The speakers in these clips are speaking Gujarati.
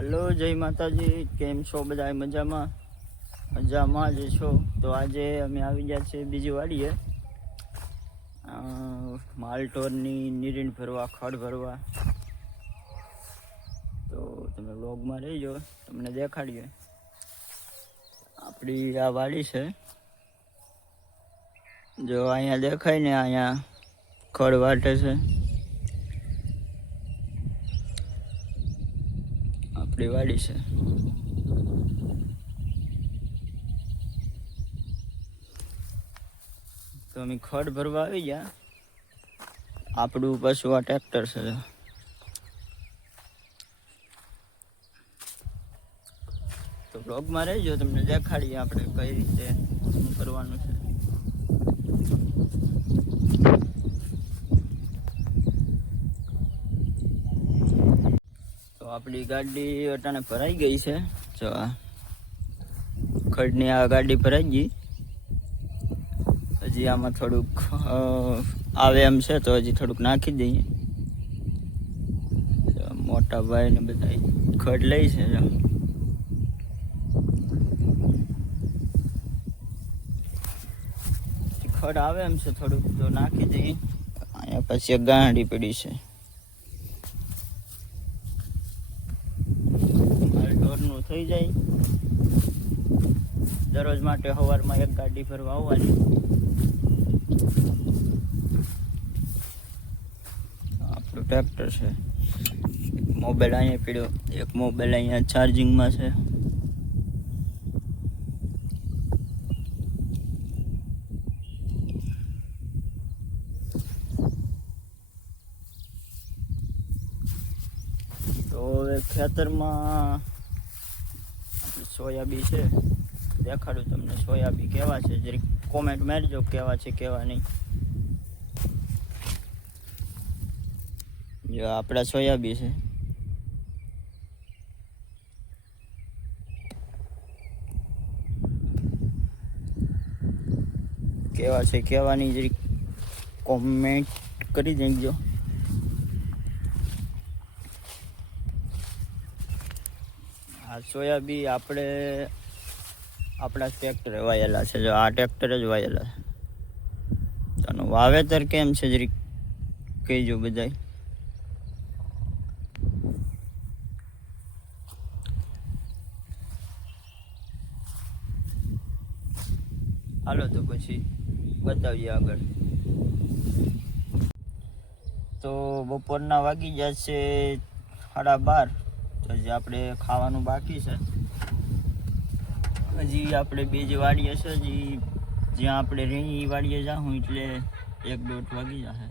હેલો, જય માતાજી. કેમ છો બધા? મજામાં જ છો? તો આજે અમે આવી ગયા છે બીજી વાડીએ, માલટોરની નીરીણ ભરવા, ખડ ભરવા. તો તમે વ્લોગમાં રહીજો, તમને દેખાડીએ. આપણી આ વાડી છે, જો અહીંયા દેખાય ને, અહીંયા ખડ વાટે છે. આપણી વાડી છે. તો અમે ખડ ભરવા આવી ગયા. આપણું પાછું આ ટ્રેક્ટર છે. તો બ્લોગમાં રહેજો, તમને દેખાડીએ આપણે કઈ રીતે શું કરવાનું છે. તો આપણી ગાડી અટાણે ભરાઈ ગઈ છે. જો આ ખડની આ ગાડી ભરાઈ ગઈ. હજી આમાં થોડુંક આવે એમ છે, તો હજી થોડુંક નાખી દઈએ. મોટા ભાઈ ને બધા ખડ લઈ છે. ખડ આવે એમ છે, થોડુંક તો નાખી દઈએ. અહીંયા પછી એક ગાંડી પડી છે. ઢોરનું થઈ જાય. દરરોજ માટે સવારમાં એક ગાડી ભરવા આવવાની. આપણું ટ્રેક્ટર છે. મોબાઈલ અહીંયા પડ્યો, એક મોબાઈલ અહીંયા ચાર્જિંગમાં છે. તો હવે ખેતરમાં સોયાબીન છે, દેખાડું તમને. સોયાબીન કેવા છે, જરીક કોમેન્ટ મારજો કેવા છે કેવા નહીં. જો આપણા સોયાબીન છે. કેવા છે કેવા નહીં, જરીક કોમેન્ટ કરી દેજો. આ સોયાબીન આપણા ટ્રેક્ટરે વાયેલા છે. જો આ ટ્રેક્ટર જ વાયેલા છે. આનું વાવેતર કેમ છે જરીક કહેજો બધાય. હાલો તો પછી બતાવીએ આગળ. તો બપોરના વાગી ગયા છે 12:30. તો હજી આપણે ખાવાનું બાકી છે. હજી આપણે બીજી વાડીએ છે, જ્યાં આપણે રહી વાડીએ જાઉં એટલે 1-1.5 વાગી જશે.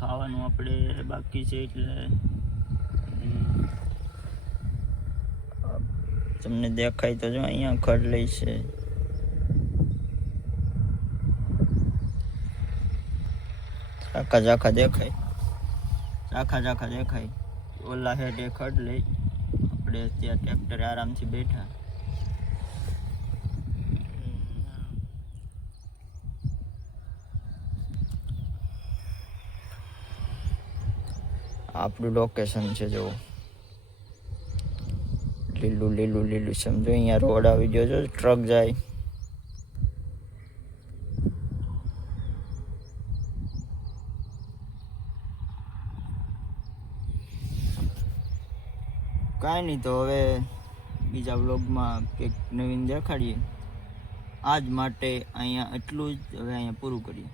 ખાવાનું આપણે બાકી છે એટલે તમને દેખાય તો જો અહીંયા ખડ લઈ છે. ઝાખા દેખાય, ઝાખા દેખાય. ઓલા હેઠે ખડ લઈ આપણે ત્યાં ટ્રેક્ટરે આરામથી બેઠા. આપણું લોકેશન છે, જો લીલું સમજો. અહીંયા રોડ આવી ગયો છે, ટ્રક જાય. કાંઈ નહીં, તો હવે બીજા વ્લોગમાં કંઈક નવીન દેખાડીએ. આજ માટે અહીંયા એટલું જ. હવે અહીંયા પૂરું કરીએ.